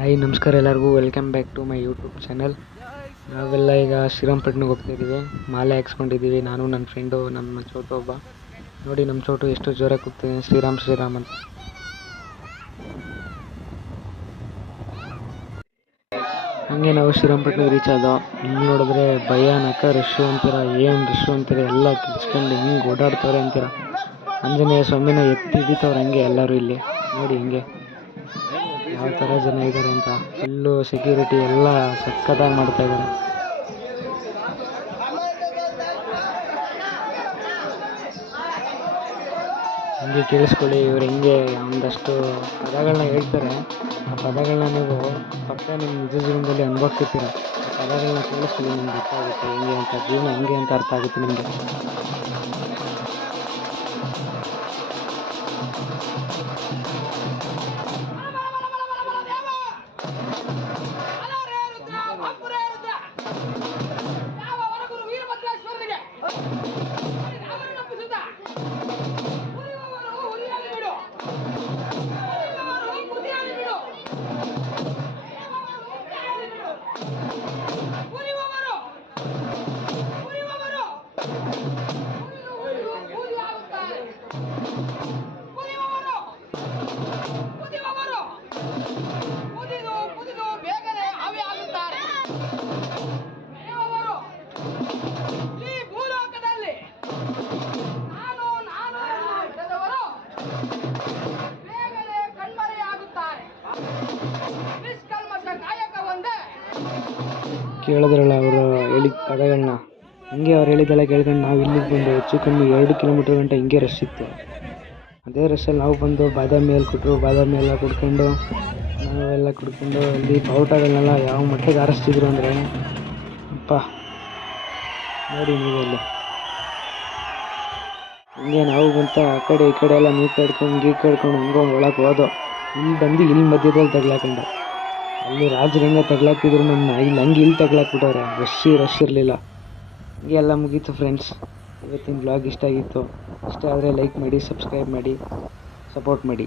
Hi ನಮಸ್ಕಾರ ಎಲ್ಲರಿಗೂ welcome back to my YouTube channel. ನಾವೆಲ್ಲ ಈಗ ಶ್ರೀರಂಗಪಟ್ಟಣಕ್ಕೆ ಹೋಗ್ತಾಯಿದ್ದೀವಿ. ಮಾಲೆ ಹಾಕ್ಸ್ಕೊಂಡಿದ್ದೀವಿ, ನಾನು ನನ್ನ ಫ್ರೆಂಡು, ನಮ್ಮ ಚೋಟು ಒಬ್ಬ. ನೋಡಿ ನಮ್ಮ ಚೋಟು ಎಷ್ಟು ಜೋರಾಗಿ ಕೂಗ್ತಾನೆ ಶ್ರೀರಾಮ್ ಅಂತ. ಹಂಗೆ ನಾವು ಶ್ರೀರಂಗಪಟ್ಟಣಕ್ಕೆ ರೀಚ್ ಆದೋ. ಇಲ್ಲಿ ನೋಡಿದ್ರೆ ಭಯಾನಕ ರಶ್ಶು ಅಂತೀರ, ಏನು ರಶ್ಶು ಅಂತೀರ, ಎಲ್ಲ ಕಿಚ್ಕೊಂಡು ಹಿಂಗೆ ಓಡಾಡ್ತವ್ರೆ ಅಂತೀರ. ಆಂಜನೇಯ ಸ್ವಾಮಿನ ಎತ್ತಿ ಹಿಡಿತವ್ರೆ ಹಂಗೆ ಎಲ್ಲರೂ ಇಲ್ಲಿ. ನೋಡಿ ಹಿಂಗೆ ಯಾವ ಥರ ಜನ ಇದ್ದಾರೆ ಅಂತ. ಫುಲ್ಲು ಸೆಕ್ಯೂರಿಟಿ ಎಲ್ಲ ಸಖತ್ತಾಗಿ ಮಾಡ್ತಾ ಇದ್ದಾರೆ. ಹಂಗೆ ಕೇಳಿಸ್ಕೊಳ್ಳಿ, ಇವ್ರು ಹೆಂಗೆ ಒಂದಷ್ಟು ಪದಗಳನ್ನ ಹೇಳ್ತಾರೆ. ಆ ಪದಗಳನ್ನ ನೀವು ಪಕ್ಕ ನಿಮ್ಮ ನಿಜ ಜೀವನದಲ್ಲಿ ಅನುಭವಿಸ್ತೀರ. ಆ ಪದಗಳನ್ನ ಕೇಳಿಸ್ಕೊಳ್ಳಿ, ನಿಮ್ಗೆ ಗೊತ್ತಾಗುತ್ತೆ ಹೆಂಗೆ ಅಂತ, ಜೀವನ ಹೆಂಗೆ ಅಂತ ಅರ್ಥ ಆಗುತ್ತೆ ನಿಮಗೆ. ಕೇಳಿದ್ರಲ್ಲ ಅವರು ಹೇಳಿದ ಪದಗಳನ್ನ, ಹಂಗೆ ಅವ್ರು ಹೇಳಿದ್ದೆಲ್ಲ ಕೇಳ್ಕೊಂಡು ನಾವು ಇಲ್ಲಿಗೆ ಬಂದು ಹೆಚ್ಚು ಕಮ್ಮಿ 2 ಕಿಲೋಮೀಟ್ರ್ ಗಂಟೆ ಹಿಂಗೆ ರಶ್ ಇತ್ತು. ಅದೇ ರಶಲ್ಲಿ ನಾವು ಬಂದು ಬಾದಾಮಿ ಎಲ್ಲ ಕೊಟ್ಟರು, ಬಾದಾಮಿ ಎಲ್ಲ ಕುಡ್ಕೊಂಡು ನಾವೆಲ್ಲ ಕುಡ್ಕೊಂಡು ಅಲ್ಲಿ ಬಾವುಟಗಳನ್ನೆಲ್ಲ ಯಾವ ಮಟ್ಟಿಗೆ ಹಾರಿಸ್ತಿದ್ರು ಅಂದರೆ ಅಪ್ಪ ನೋಡಿ ನೀವೆಲ್ಲ. ಹಂಗೆ ನಾವು ಬಂತ ಆ ಕಡೆ ಈ ಕಡೆ ಎಲ್ಲ ಗೀಡ್ಕೊಂಡು ಹಂಗೋ ಒಳಗೆ ಹೋದೋ. ಇಲ್ಲಿ ಬಂದು ಇಲ್ಲಿ ಮಧ್ಯದಲ್ಲಿ ತಗ್ಲಾಕೊಂಡು, ಅಲ್ಲಿ ರಾಜರು ಹೆಂಗೆ ತಗ್ಲಾಕಿದ್ರು ನಮ್ಮನ್ನ, ಇಲ್ಲಿ ತಗ್ಲಾಕ್ಬಿಟ್ಟವ್ರೆ. ರಶ್ ಇರಲಿಲ್ಲ. ಹೀಗೆ ಎಲ್ಲ ಮುಗೀತು ಫ್ರೆಂಡ್ಸ್. ಇವತ್ತಿನ ಬ್ಲಾಗ್ ಇಷ್ಟ ಆಗಿತ್ತು. ಇಷ್ಟ ಆದರೆ ಲೈಕ್ ಮಾಡಿ, ಸಬ್ಸ್ಕ್ರೈಬ್ ಮಾಡಿ, ಸಪೋರ್ಟ್ ಮಾಡಿ.